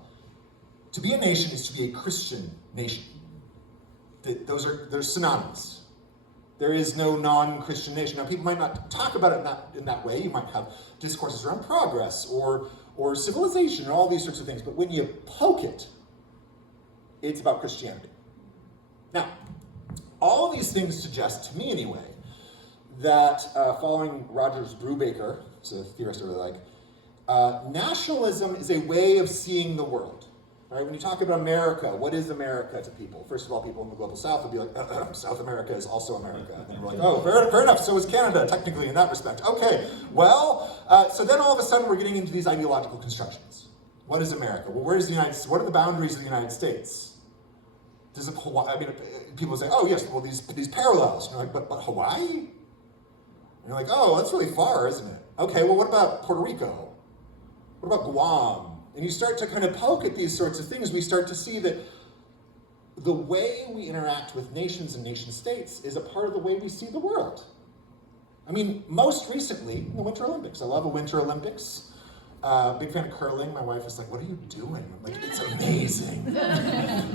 To be a nation is to be a Christian nation. They're synonymous. There is no non-Christian nation. Now, people might not talk about it in that way. You might have discourses around progress or civilization and all these sorts of things. But when you poke it, it's about Christianity. Now, all these things suggest, to me anyway, that following Rogers Brubaker, who's a theorist I really like, nationalism is a way of seeing the world. Right? When you talk about America, what is America to people? First of all, people in the global south would be like, South America is also America. And we're like, oh, fair enough, so is Canada, technically, in that respect. Okay, well, so then all of a sudden we're getting into these ideological constructions. What is America? Well, where is the United States? What are the boundaries of the United States? Does it, people say, oh, yes, well, these parallels. And you're like, but Hawaii? And you're like, oh, that's really far, isn't it? Okay, well, what about Puerto Rico? What about Guam? And you start to kind of poke at these sorts of things. We start to see that the way we interact with nations and nation states is a part of the way we see the world. Most recently, the Winter Olympics. I love a Winter Olympics. Big fan of curling. My wife is like, what are you doing? I'm like, it's amazing.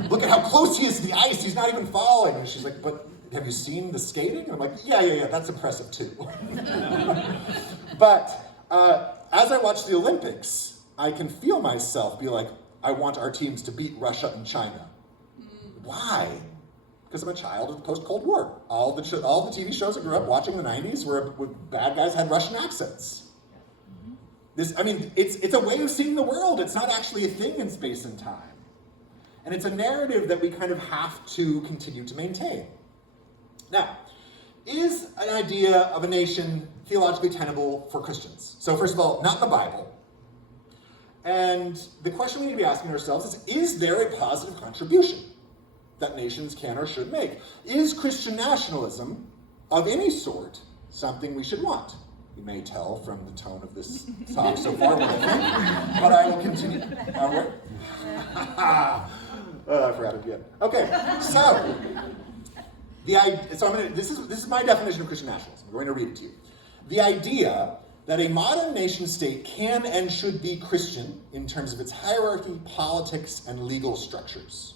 Look at how close he is to the ice. He's not even falling. And she's like, but have you seen the skating? And I'm like, yeah, that's impressive too. But as I watch the Olympics, I can feel myself be like, I want our teams to beat Russia and China. Why? Because I'm a child of the post-Cold War. All the TV shows I grew up watching in the 90s where bad guys had Russian accents. It's a way of seeing the world. It's not actually a thing in space and time. And it's a narrative that we kind of have to continue to maintain. Now, is an idea of a nation theologically tenable for Christians? So first of all, not in the Bible. And the question we need to be asking ourselves is there a positive contribution that nations can or should make? Is Christian nationalism of any sort something we should want? You may tell from the tone of this talk so far what I think, but I will continue. I forgot it again. Okay, so this is my definition of Christian nationalism. I'm going to read it to you. The idea that a modern nation state can and should be Christian in terms of its hierarchy, politics, and legal structures,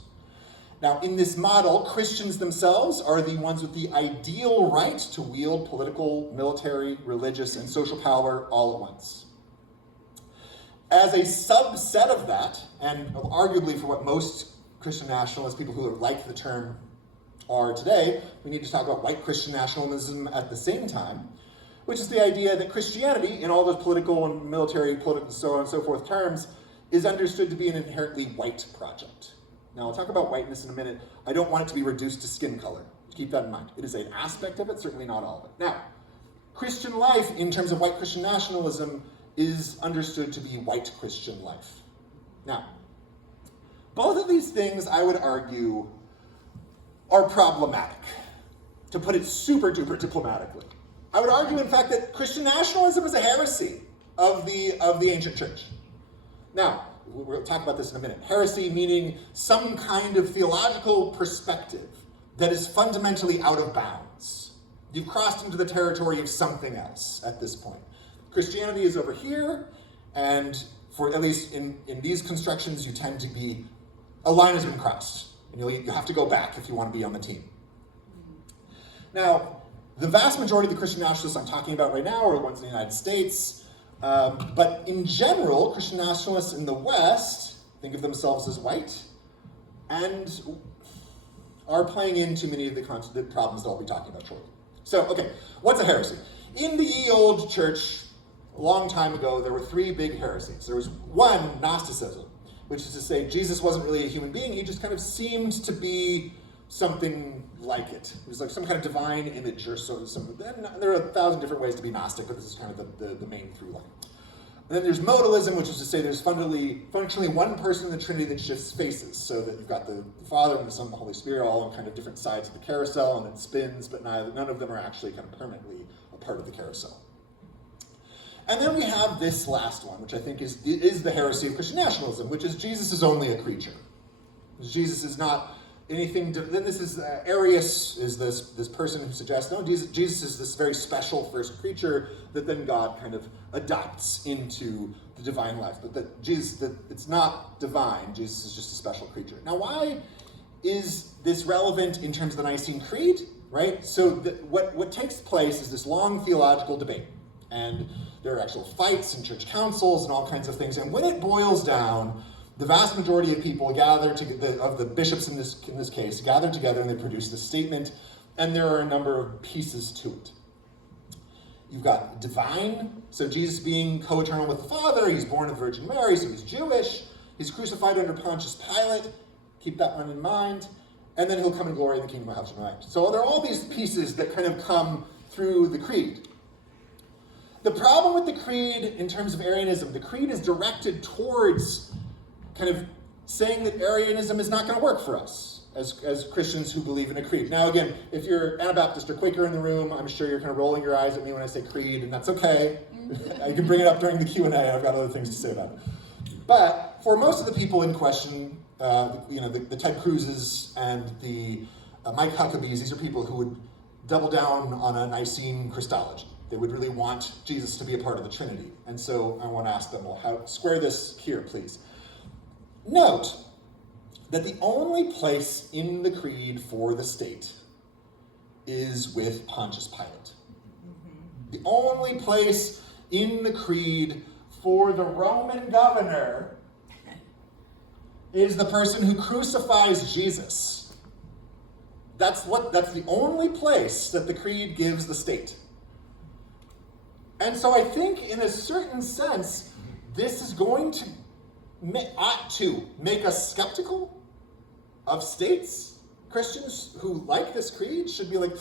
Now, in this model, Christians themselves are the ones with the ideal right to wield political, military, religious, and social power all at once. As a subset of that, and arguably for what most Christian nationalists, people who like the term, are today, we need to talk about white Christian nationalism at the same time, which is the idea that Christianity, in all those political and military, political, so on and so forth terms, is understood to be an inherently white project. Now, I'll talk about whiteness in a minute. I don't want it to be reduced to skin color. Keep that in mind. It is an aspect of it, certainly not all of it. Now, Christian life, in terms of white Christian nationalism, is understood to be white Christian life. Now, both of these things, I would argue, are problematic, to put it super duper diplomatically. I would argue, in fact, that Christian nationalism is a heresy of the ancient church. Now, we'll talk about this in a minute. Heresy meaning some kind of theological perspective that is fundamentally out of bounds. You've crossed into the territory of something else at this point. Christianity is over here, and for at least in these constructions, you tend to be, a line has been crossed. And you have to go back if you want to be on the team. Now, the vast majority of the Christian nationalists I'm talking about right now are the ones in the United States. But in general, Christian nationalists in the West think of themselves as white and are playing into many of the problems that I'll be talking about shortly. So, okay, what's a heresy? In the ye old church, a long time ago, there were three big heresies. There was one, Gnosticism, which is to say Jesus wasn't really a human being, he just kind of seemed to be something like it. It was like some kind of divine image or so. There are 1,000 different ways to be Gnostic, but this is kind of the main through line. And then there's modalism, which is to say there's functionally one person in the Trinity that shifts faces, so that you've got the Father and the Son and the Holy Spirit all on kind of different sides of the carousel, and it spins, but none of them are actually kind of permanently a part of the carousel. And then we have this last one, which I think is the heresy of Christian nationalism, which is Jesus is only a creature. Jesus is not anything. Then this is Arius is this person who suggests no, Jesus is this very special first creature that then God kind of adopts into the divine life, but that it's not divine. Jesus is just a special creature. Now, why is this relevant in terms of the Nicene Creed? Right. So what takes place is this long theological debate, and there are actual fights and church councils and all kinds of things. And when it boils down, the vast majority of people of the bishops in this case, gather together and they produce this statement, and there are a number of pieces to it. You've got divine, so Jesus being co-eternal with the Father, he's born of the Virgin Mary, so he's Jewish, he's crucified under Pontius Pilate, keep that one in mind, and then he'll come in glory in the kingdom of heaven and right. So there are all these pieces that kind of come through the creed. The problem with the creed in terms of Arianism, the creed is directed towards kind of saying that Arianism is not going to work for us as Christians who believe in a creed. Now again, if you're Anabaptist or Quaker in the room, I'm sure you're kind of rolling your eyes at me when I say creed, and that's okay. You can bring it up during the Q&A, I've got other things to say about it. But for most of the people in question, the Ted Cruzes and the Mike Huckabees, these are people who would double down on a Nicene Christology. They would really want Jesus to be a part of the Trinity. And so I want to ask them, well, square this here, please. Note that the only place in the creed for the state is with Pontius Pilate. The only place in the creed for the Roman governor is the person who crucifies Jesus. That's the only place that the creed gives the state. And so I think, in a certain sense, this is going to ought to make us skeptical of states. Christians who like this creed should be like,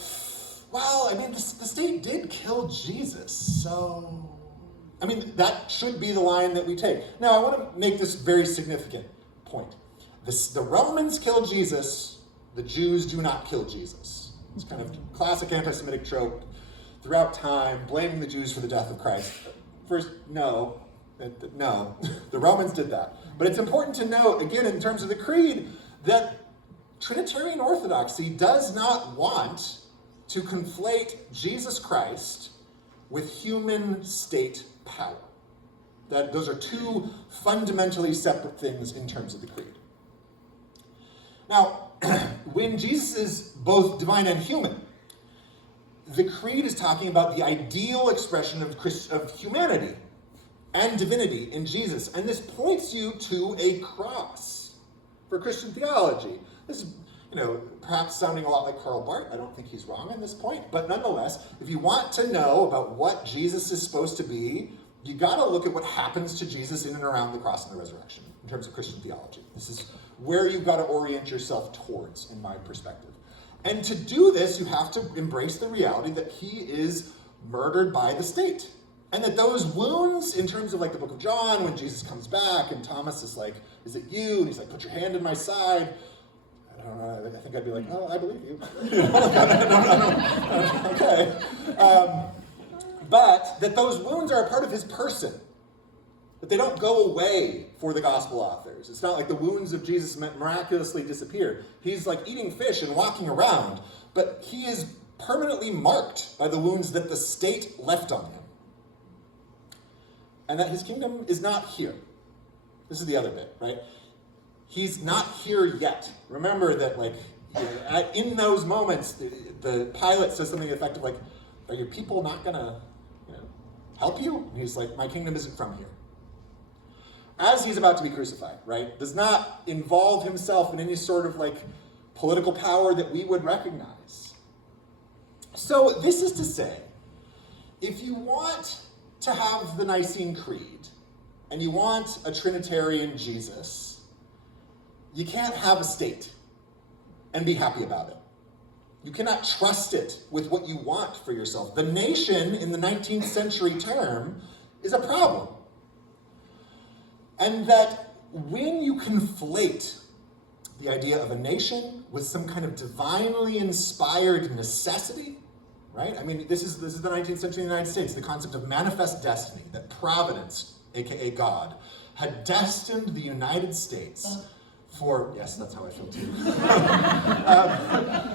well, I mean, the state did kill Jesus, so... I mean, that should be the line that we take. Now, I want to make this very significant point. The Romans killed Jesus, the Jews do not kill Jesus. It's kind of classic anti-Semitic trope throughout time, blaming the Jews for the death of Christ. First, no, the Romans did that. But it's important to note, again, in terms of the creed, that Trinitarian Orthodoxy does not want to conflate Jesus Christ with human state power. Those are two fundamentally separate things in terms of the creed. Now, when Jesus is both divine and human, the creed is talking about the ideal expression of humanity and divinity in Jesus. And this points you to a cross for Christian theology. This is, perhaps sounding a lot like Karl Barth. I don't think he's wrong on this point. But nonetheless, if you want to know about what Jesus is supposed to be, you got to look at what happens to Jesus in and around the cross and the resurrection in terms of Christian theology. This is where you've got to orient yourself towards, in my perspective. And to do this, you have to embrace the reality that he is murdered by the state. And that those wounds, in terms of like the book of John, when Jesus comes back and Thomas is like, is it you? And he's like, put your hand in my side. I don't know, I think I'd be like, oh, I believe you. Okay. But that those wounds are a part of his person. That they don't go away for the gospel authors. It's not like the wounds of Jesus miraculously disappeared. He's like eating fish and walking around, but he is permanently marked by the wounds that the state left on him. And that his kingdom is not here. This is the other bit, right? He's not here yet. Remember that, in those moments, the Pilate says something effective like, are your people not going to help you? And he's like, my kingdom isn't from here. As he's about to be crucified, right, does not involve himself in any sort of political power that we would recognize. So this is to say, if you want to have the Nicene Creed and you want a Trinitarian Jesus, you can't have a state and be happy about it. You cannot trust it with what you want for yourself. The nation in the 19th century term is a problem. And that when you conflate the idea of a nation with some kind of divinely inspired necessity, right? I mean, this is the 19th century United States, the concept of manifest destiny, that providence, aka God, had destined the United States for, yes, that's how I feel too,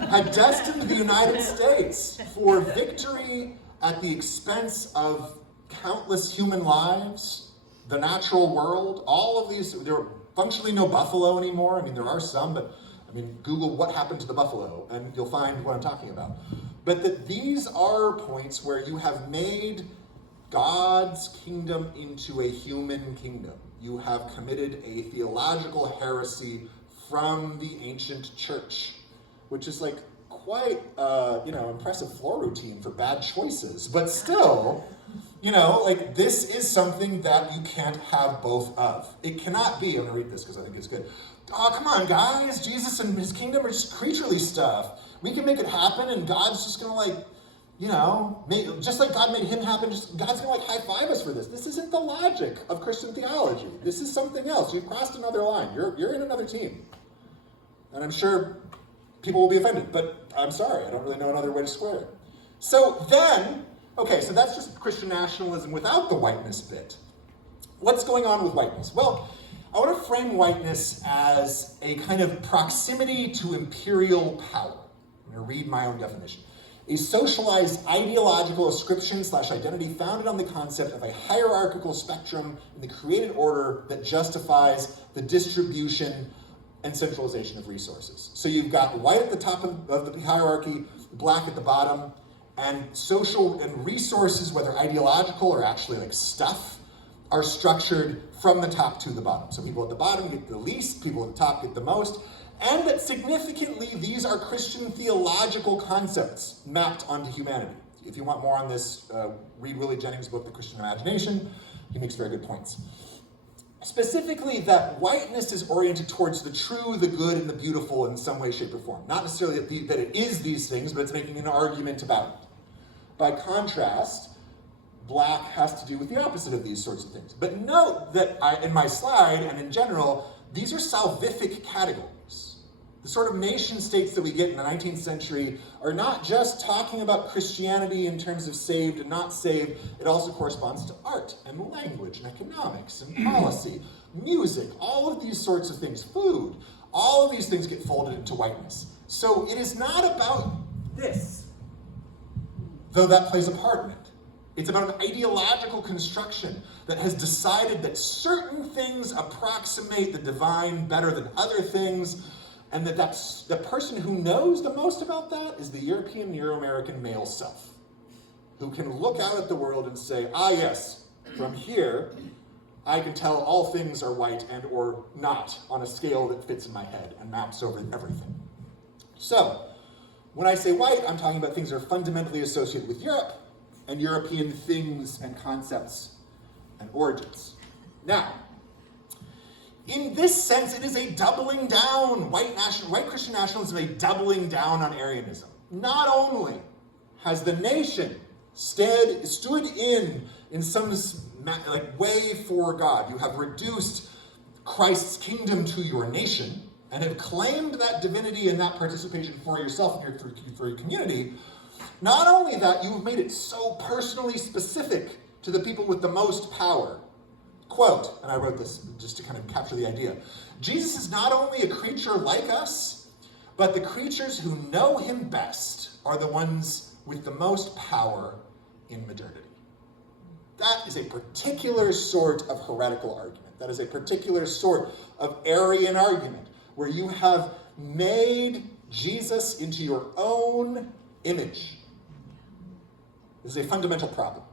had destined the United States for victory at the expense of countless human lives, the natural world, all of these. There are functionally no buffalo anymore. I mean, there are some, but Google what happened to the buffalo, and you'll find what I'm talking about. But that these are points where you have made God's kingdom into a human kingdom. You have committed a theological heresy from the ancient church, which is quite impressive floor routine for bad choices. But still, this is something that you can't have both of. It cannot be, I'm gonna read this because I think it's good. Oh, come on, guys, Jesus and his kingdom are just creaturely stuff. We can make it happen, and God's just gonna just like God made him happen, God's gonna high five us for this. This isn't the logic of Christian theology. This is something else. You've crossed another line. You're in another team. And I'm sure people will be offended, but I'm sorry, I don't really know another way to square it. So then, okay, so that's just Christian nationalism without the whiteness bit. What's going on with whiteness? Well, I want to frame whiteness as a kind of proximity to imperial power. I'm going to read my own definition. A socialized ideological ascription/identity founded on the concept of a hierarchical spectrum in the created order that justifies the distribution and centralization of resources. So you've got white at the top of the hierarchy, black at the bottom, and social and resources, whether ideological or actually stuff, are structured from the top to the bottom. So people at the bottom get the least, people at the top get the most, and that significantly these are Christian theological concepts mapped onto humanity. If you want more on this, read Willie Jennings' book, The Christian Imagination. He makes very good points. Specifically, that whiteness is oriented towards the true, the good, and the beautiful in some way, shape, or form. Not necessarily that it is these things, but it's making an argument about it. By contrast, black has to do with the opposite of these sorts of things. But note that in my slide and in general, these are salvific categories. The sort of nation states that we get in the 19th century are not just talking about Christianity in terms of saved and not saved. It also corresponds to art and language and economics and policy, music, all of these sorts of things, food. All of these things get folded into whiteness. So it is not about this, though that plays a part in it. It's about an ideological construction that has decided that certain things approximate the divine better than other things, And that's the person who knows the most about that is the European Euro-American male self, who can look out at the world and say, ah yes, from here, I can tell all things are white and or not on a scale that fits in my head and maps over everything. So, when I say white, I'm talking about things that are fundamentally associated with Europe and European things and concepts and origins. Now, in this sense, it is a doubling down. White Christian nationalism is a doubling down on Arianism. Not only has the nation stood in some way for God, you have reduced Christ's kingdom to your nation and have claimed that divinity and that participation for yourself and for your community. Not only that, you've made it so personally specific to the people with the most power. Quote, and I wrote this just to kind of capture the idea. Jesus is not only a creature like us, but the creatures who know him best are the ones with the most power in modernity. That is a particular sort of heretical argument. That is a particular sort of Arian argument, where you have made Jesus into your own image. This is a fundamental problem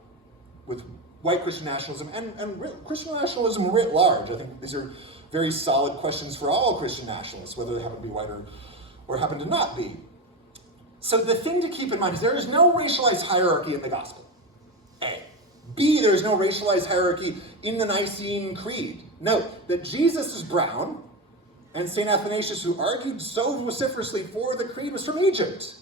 with white Christian nationalism and Christian nationalism writ large. I think these are very solid questions for all Christian nationalists, whether they happen to be white or happen to not be. So the thing to keep in mind is there is no racialized hierarchy in the gospel, A. B, there's no racialized hierarchy in the Nicene Creed. Note that Jesus is brown, and St. Athanasius, who argued so vociferously for the creed, was from Egypt.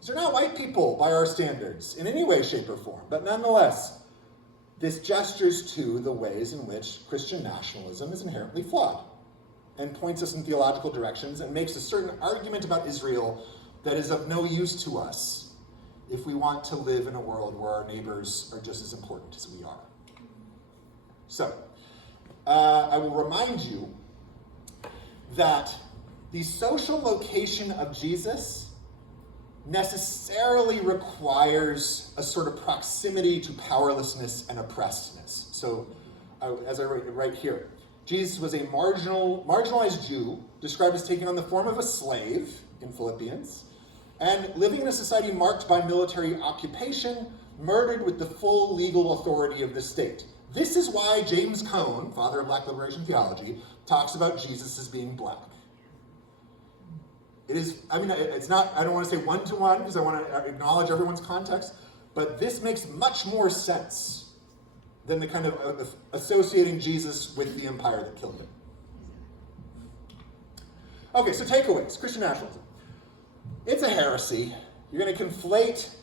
These are not white people by our standards in any way, shape, or form, but nonetheless, this gestures to the ways in which Christian nationalism is inherently flawed and points us in theological directions and makes a certain argument about Israel that is of no use to us if we want to live in a world where our neighbors are just as important as we are. So, I will remind you that the social location of Jesus necessarily requires a sort of proximity to powerlessness and oppressedness. So, as I write here, Jesus was a marginalized Jew, described as taking on the form of a slave in Philippians, and living in a society marked by military occupation, murdered with the full legal authority of the state. This is why James Cone, father of Black liberation theology, talks about Jesus as being black. It is, it's not, I don't want to say one-to-one because I want to acknowledge everyone's context, but this makes much more sense than the kind of associating Jesus with the empire that killed him. Okay, so takeaways, Christian nationalism. It's a heresy. You're going to conflate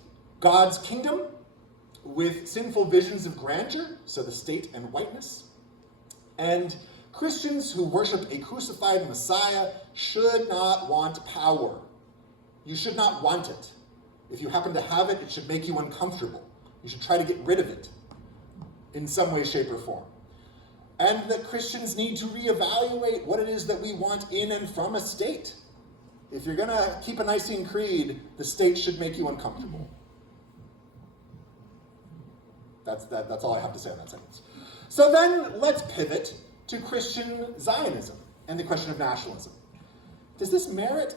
God's kingdom with sinful visions of grandeur, so the state and whiteness. And Christians who worship a crucified Messiah should not want power. You should not want it. If you happen to have it, it should make you uncomfortable. You should try to get rid of it in some way, shape, or form. And that Christians need to reevaluate what it is that we want in and from a state. If you're going to keep a Nicene Creed, the state should make you uncomfortable. That's all I have to say on that sentence. So then let's pivot to Christian Zionism and the question of nationalism. Does this merit